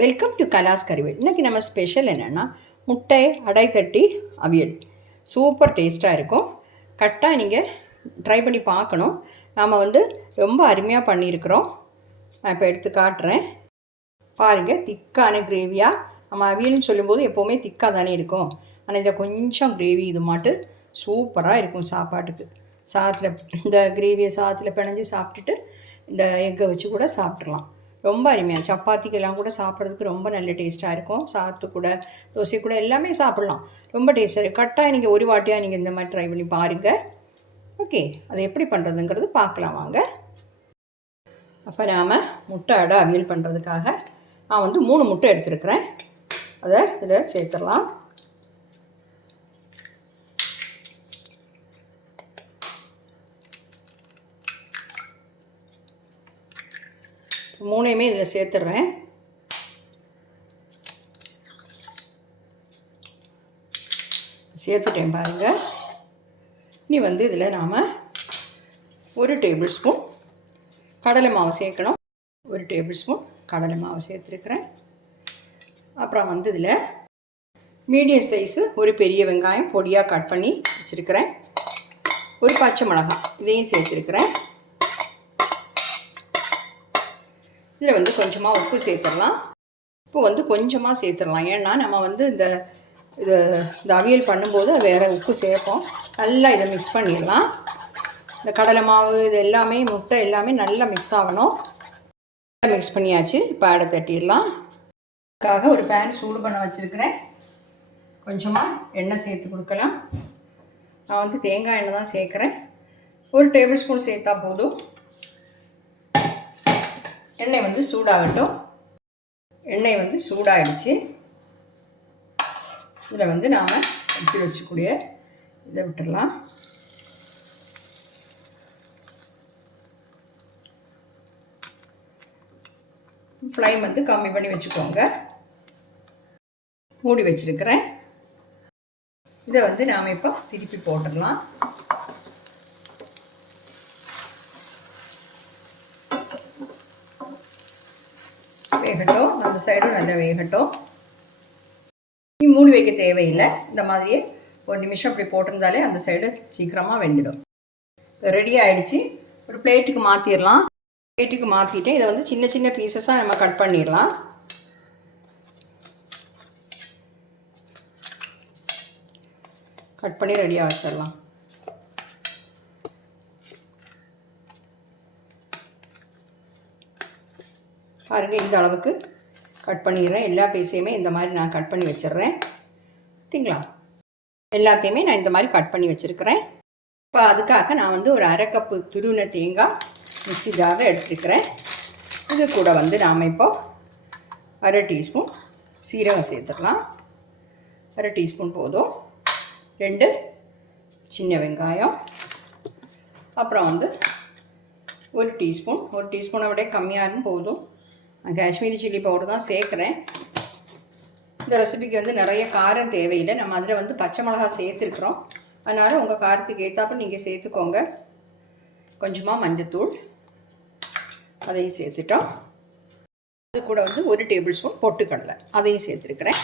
Welcome to கலாஸ் கறிவேல் இன்றைக்கி நம்ம special என்னென்னா முட்டை அடை தட்டி அவியல். சூப்பர் டேஸ்ட்டாக இருக்கும். கரெக்டாக நீங்கள் ட்ரை பண்ணி பார்க்கணும். நாம் வந்து ரொம்ப அருமையாக பண்ணியிருக்கிறோம். நான் இப்போ எடுத்து காட்டுறேன். பாருங்கள் திக்கான கிரேவியாக நம்ம அவியல்னு சொல்லும்போது எப்போவுமே திக்காக தானே இருக்கும். ஆனால் இதில் கொஞ்சம் கிரேவி இது மாட்டு சூப்பராக இருக்கும் சாப்பாட்டுக்கு. சாத்தில் இந்த கிரேவியை சாத்தில் பிணைஞ்சு சாப்பிட்டுட்டு இந்த எக்கை வச்சு கூட சாப்பிட்றலாம் ரொம்ப அருமையாக சப்பாத்திக்கெல்லாம் கூட சாப்பிட்றதுக்கு ரொம்ப நல்ல டேஸ்ட்டாக இருக்கும். சாத்து கூட தோசை கூட எல்லாமே சாப்பிட்லாம். ரொம்ப டேஸ்ட்டாக இருக்கும் கட்டாக நீங்கள் ஒரு வாட்டியாக நீங்கள் இந்த மாதிரி ட்ரை பண்ணி பாருங்கள் ஓகே அதை எப்படி பண்ணுறதுங்கிறது பார்க்கலாம் வாங்க. அப்போ நாம் முட்டை அடை அவியல் பண்ணுறதுக்காக நான் வந்து மூணு முட்டை எடுத்துருக்கிறேன். அதை இதில் சேர்த்துடலாம். மூணையுமே இதில் சேர்த்துட்றேன் சேர்த்துட்டேன் பாருங்கள் இனி வந்து இதில் நாம் ஒரு டேபிள் ஸ்பூன் கடலை மாவு சேர்க்கணும். ஒரு டேபிள் ஸ்பூன் கடலை மாவு சேர்த்துருக்குறேன். அப்புறம் வந்து இதில் மீடியம் சைஸு ஒரு பெரிய வெங்காயம் பொடியாக கட் பண்ணி வச்சுருக்கிறேன். ஒரு பச்சை மிளகாய் இதையும் சேர்த்துருக்குறேன். இதில் வந்து கொஞ்சமாக உப்பு சேர்த்துடலாம். உப்பு வந்து கொஞ்சமாக சேர்த்துடலாம். ஏன்னா நம்ம வந்து இந்த இது இந்த அவியல் பண்ணும்போது வேறு உப்பு சேர்ப்போம். நல்லா இதை மிக்ஸ் பண்ணிடலாம். இந்த கடலை மாவு இது எல்லாமே முட்டை எல்லாமே நல்லா மிக்ஸ் ஆகணும். மிக்ஸ் பண்ணியாச்சு. இப்போ அடை தட்டிடலாம். அதுக்காக ஒரு பேன் சூடு பண்ண வச்சுருக்கிறேன். கொஞ்சமாக எண்ணெய் சேர்த்து கொடுக்கலாம். நான் வந்து தேங்காய் எண்ணெய் தான் சேர்க்குறேன். ஒரு டேபிள் ஸ்பூன் சேர்த்தா போதும். எண்ணெய் வந்து சூடாகட்டும். எண்ணெய் வந்து சூடாகிடுச்சு இதில் வந்து நாம் எடுத்து வச்சுக்கூடிய இதை விட்டுடலாம். ஃப்ளைம் வந்து கம்மி பண்ணி வச்சுக்கோங்க. மூடி வச்சுருக்கிறேன். இதை வந்து நாம் இப்போ திருப்பி போட்டுடலாம். வேகட்டும். அந்த சைடும் நல்லா வேகட்டும். நீ மூடி வைக்க தேவையில்லை. இந்த மாதிரியே ஒரு நிமிஷம் அப்படி போட்டிருந்தாலே அந்த சைடு சீக்கிரமாக வெந்துடும். ரெடி ஆகிடுச்சு ஒரு பிளேட்டுக்கு மாற்றிடலாம் பிளேட்டுக்கு மாற்றிட்டு இதை வந்து சின்ன சின்ன பீசஸாக நம்ம கட் பண்ணிடலாம் கட் பண்ணி ரெடியாக வச்சிடலாம் பாருங்கள் இந்த அளவுக்கு கட் பண்ணிடுறேன். எல்லா பீஸையுமே இந்த மாதிரி நான் கட் பண்ணி வச்சிடுறேன். பார்த்தீங்களா எல்லாத்தையுமே நான் இந்த மாதிரி கட் பண்ணி வச்சுருக்கிறேன். இப்போ அதுக்காக நான் வந்து ஒரு அரை கப்பு துருவின தேங்காய் மிக்சி ஜாரில் எடுத்துருக்கிறேன். இது கூட வந்து நாம் இப்போ அரை டீஸ்பூன் சீரகம் சேர்த்துக்கலாம். அரை டீஸ்பூன் போதும். ரெண்டு சின்ன வெங்காயம். அப்புறம் வந்து ஒரு டீஸ்பூன் ஒரு டீஸ்பூனை விட கம்மியாக போதும். நான் காஷ்மீரி சில்லி பவுடர் தான் சேர்க்குறேன். இந்த ரெசிபிக்கு வந்து நிறைய காரம் தேவையில்லை. நம்ம அதில் வந்து பச்சை மிளகா சேர்த்துருக்குறோம். அதனால் உங்கள் காரத்துக்கு ஏற்றாப்புல நீங்கள் சேர்த்துக்கோங்க. கொஞ்சமாக மஞ்சத்தூள். அதையும் சேர்த்துட்டோம். அது கூட வந்து ஒரு டேபிள் ஸ்பூன் பொட்டுக்கடலை. அதையும் சேர்த்துருக்குறேன்.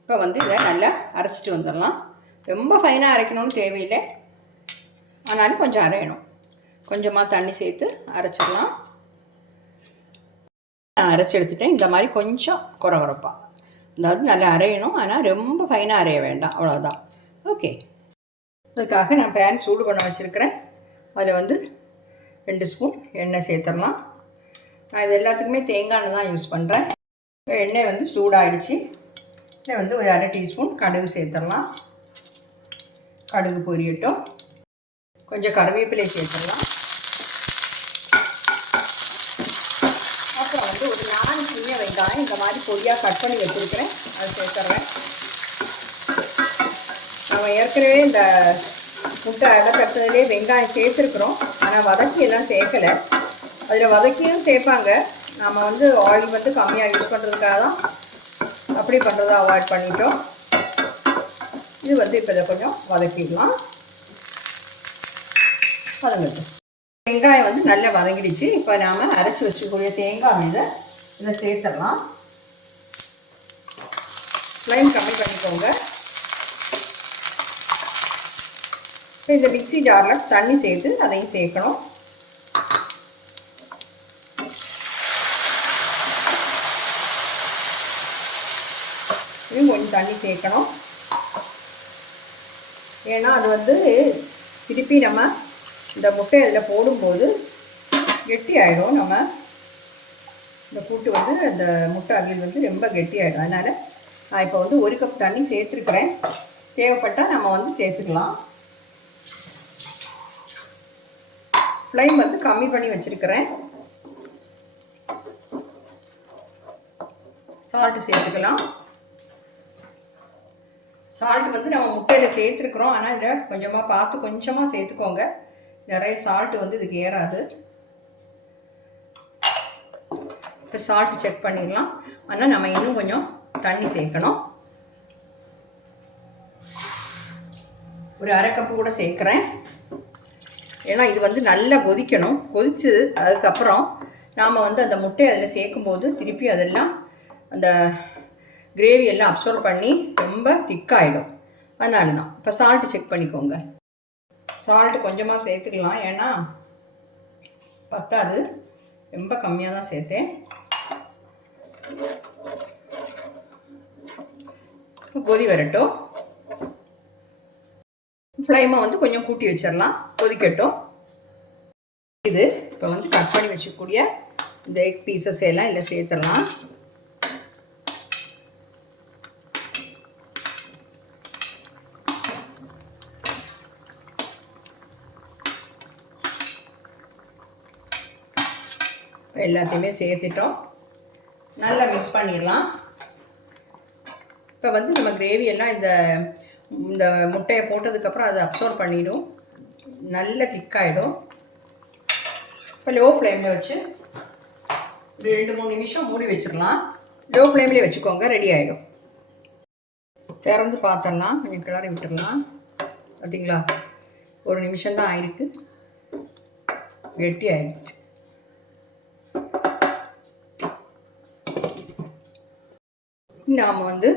இப்போ வந்து இதை நல்லா அரைச்சிட்டு வந்துடலாம். ரொம்ப ஃபைனாக அரைக்கணும்னு தேவையில்லை. ஆனாலும் கொஞ்சம் அரையணும். கொஞ்சமாக தண்ணி சேர்த்து அரைச்சிடலாம். நான் அரைச்சி எடுத்துட்டேன். இந்த மாதிரி கொஞ்சம் குறை குறைப்பா அதாவது நல்லா அரையணும். ஆனால் ரொம்ப ஃபைனாக அரைய வேண்டாம். அவ்வளோதான் ஓகே அதுக்காக நான் பேன் சூடு பண்ண வச்சுருக்கிறேன். அதில் வந்து ரெண்டு ஸ்பூன் எண்ணெய் சேர்த்துடலாம். நான் இது எல்லாத்துக்குமே தேங்காய் எண்ணெய் தான் யூஸ் பண்ணுறேன் எண்ணெய் வந்து சூடாகிடுச்சு இதில் வந்து ஒரு அரை டீஸ்பூன் கடுகு சேர்த்துடலாம். கடுகு பொரியட்டும். கொஞ்சம் கருவேப்பிலை சேர்த்துடலாம் அப்புறம் வந்து ஒரு நாலு சின்ன வெங்காயம் இந்த மாதிரி பொடியாக கட் பண்ணி வச்சுருக்கிறேன். அதை சேர்த்துட்றேன் நம்ம ஏற்கனவே இந்த முட்டை அடை தட்டுறதுலேயே வெங்காயம் சேர்த்துருக்குறோம். ஆனால் வதக்கி எல்லாம் சேர்க்கலை. அதில் வதக்கியும் சேர்ப்பாங்க. நம்ம வந்து ஆயில் வந்து கம்மியாக யூஸ் பண்ணுறதுக்காக தான் அப்படி பண்ணுறதை அவாய்ட் பண்ணிட்டோம். இது வந்து இப்போ இதை கொஞ்சம் வதக்கிடலாம். வதங்கட்டும். வெங்காயம் வந்து நல்லா வதங்கிடுச்சு. இப்போ நாம் அரைச்சி வச்சுக்கூடிய தேங்காய் இதை இதை சேர்த்துடலாம். ஃப்ளைம் கம்மி பண்ணிக்கோங்க. இப்போ இந்த மிக்சி ஜாரில் தண்ணி சேர்த்து அதையும் சேர்க்கணும். இன்னும் கொஞ்சம் தண்ணி சேர்க்கணும். ஏன்னா அது வந்து திருப்பி நம்ம இந்த முட்டை அதில் போடும்போது கெட்டி ஆகிடும் நம்ம. இந்த கூட்டு வந்து அந்த முட்டை அவியல் வந்து ரொம்ப கெட்டியாயிடும். அதனால் நான் இப்போ வந்து ஒரு கப் தண்ணி சேர்த்துருக்குறேன். தேவைப்பட்டால் நம்ம வந்து சேர்த்துக்கலாம். ஃப்ளைம் வந்து கம்மி பண்ணி வச்சுருக்கிறேன். சால்ட்டு சேர்த்துக்கலாம். சால்ட் வந்து நம்ம முட்டையில் சேர்த்துருக்குறோம். ஆனால் இதில் கொஞ்சமாக பார்த்து கொஞ்சமாக சேர்த்துக்கோங்க. நிறைய சால்ட் வந்து இதுக்கு ஏறாது. இப்போ சால்ட் செக் பண்ணிடலாம். ஆனால் நம்ம இன்னும் கொஞ்சம் தண்ணி சேர்க்கணும். ஒரு அரை கப்பு கூட சேர்க்குறேன். ஏன்னா இது வந்து நல்லா கொதிக்கணும். கொதித்து அதுக்கப்புறம் நாம் வந்து அந்த முட்டையை அதில் சேர்க்கும்போது திருப்பி அதெல்லாம் அந்த கிரேவி எல்லாம் அப்சர்வ் பண்ணி ரொம்ப திக்காயிடும். அதனால தான் இப்போ சால்ட்டு செக் பண்ணிக்கோங்க. சால்ட்டு கொஞ்சமாக சேர்த்துக்கலாம். ஏன்னா பத்தாது. ரொம்ப கம்மியாக தான் சேர்த்தேன். கொதி வரட்டும். ஃப்ளைமை வந்து கொஞ்சம் கூட்டி வச்சிடலாம் கொதிக்கட்டும். இது இப்போ வந்து கட் பண்ணி வச்சுக்கூடிய இந்த எக் பீசஸ் எல்லாம் இதில் சேர்த்துடலாம். எல்லாத்தையுமே சேர்த்துட்டோம். நல்லா மிக்ஸ் பண்ணிடலாம். இப்போ வந்து நம்ம கிரேவி எல்லாம் இந்த இந்த முட்டையை போட்டதுக்கப்புறம் அதை அப்சர்வ் பண்ணிடும். நல்ல திக்காயிடும் இப்போ லோ ஃப்ளேமில் வச்சு ரெண்டு மூணு நிமிஷம் மூடி வச்சிடலாம். லோ ஃப்ளேம்லேயே வச்சுக்கோங்க ரெடி ஆகிடும் திறந்து பார்த்துடலாம். கொஞ்சம் கிளறி விட்டுடலாம். பார்த்தீங்களா ஒரு நிமிஷம் தான் ஆயிருக்கு. கெட்டி ஆயிடுச்சு. நாம் வந்து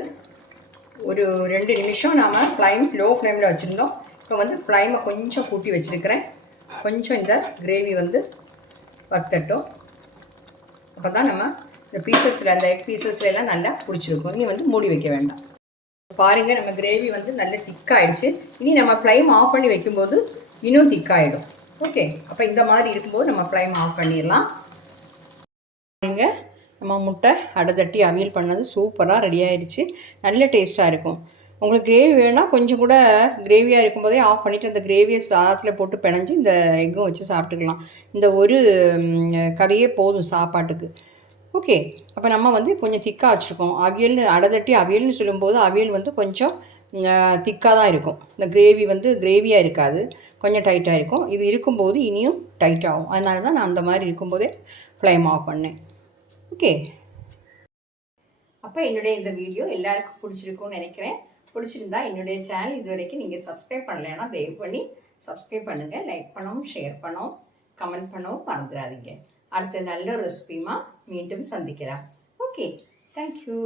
ஒரு ரெண்டு நிமிஷம் நாம் ஃப்ளைம் லோ ஃப்ளேமில் வச்சுருந்தோம். இப்போ வந்து ஃப்ளைமை கொஞ்சம் கூட்டி வச்சுருக்கிறேன். கொஞ்சம் இந்த கிரேவி வந்து வத்தட்டும். அப்போ தான் நம்ம இந்த பீசஸில் அந்த எக் பீசஸ்ல எல்லாம் நல்லா பிடிச்சிருக்கும். இனி வந்து மூடி வைக்க வேண்டாம். பாருங்கள் நம்ம கிரேவி வந்து நல்ல திக்காயிடுச்சு இனி நம்ம ஃப்ளைம் ஆஃப் பண்ணி வைக்கும்போது இன்னும் திக்காயிடும் ஓகே அப்போ இந்த மாதிரி இருக்கும்போது நம்ம ஃப்ளைம் ஆஃப் பண்ணிடலாம். பாருங்கள் நம்ம முட்டை அடை தட்டி அவியல் பண்ணது சூப்பராக ரெடி ஆயிடுச்சு. நல்ல டேஸ்ட்டாக இருக்கும். உங்களுக்கு கிரேவி வேணால் கொஞ்சம் கூட கிரேவியாக இருக்கும்போதே ஆஃப் பண்ணிவிட்டு அந்த கிரேவியை சாதத்தில் போட்டு பிணைஞ்சு இந்த எக்கும் வச்சு சாப்பிட்டுக்கலாம். இந்த ஒரு கறியே போதும் சாப்பாட்டுக்கு. ஓகே அப்போ நம்ம வந்து கொஞ்சம் திக்காக வச்சுருக்கோம். அவியல் அடை தட்டி அவியல்னு சொல்லும்போது அவியல் வந்து கொஞ்சம் திக்காக தான் இருக்கும். இந்த கிரேவி வந்து கிரேவியாக இருக்காது. கொஞ்சம் டைட்டாக இருக்கும். இது இருக்கும்போது இனியும் டைட் ஆகும். அதனால தான் நான் அந்த மாதிரி இருக்கும்போதே ஃப்ளைம் ஆஃப் பண்ணேன். ஓகே அப்போ என்னுடைய இந்த வீடியோ எல்லாருக்கும் பிடிச்சிருக்கும்னு நினைக்கிறேன். பிடிச்சிருந்தா என்னுடைய சேனல் இது வரைக்கும் நீங்கள் சப்ஸ்கிரைப் பண்ணலைன்னா தயவு பண்ணி சப்ஸ்கிரைப் பண்ணுங்கள் லைக் பண்ணவும் ஷேர் பண்ணவும் கமெண்ட் பண்ணவும் மறந்துடாதீங்க. அடுத்த நல்ல ரெசிபியுமா மீண்டும் சந்திக்கலாம். Okay thank you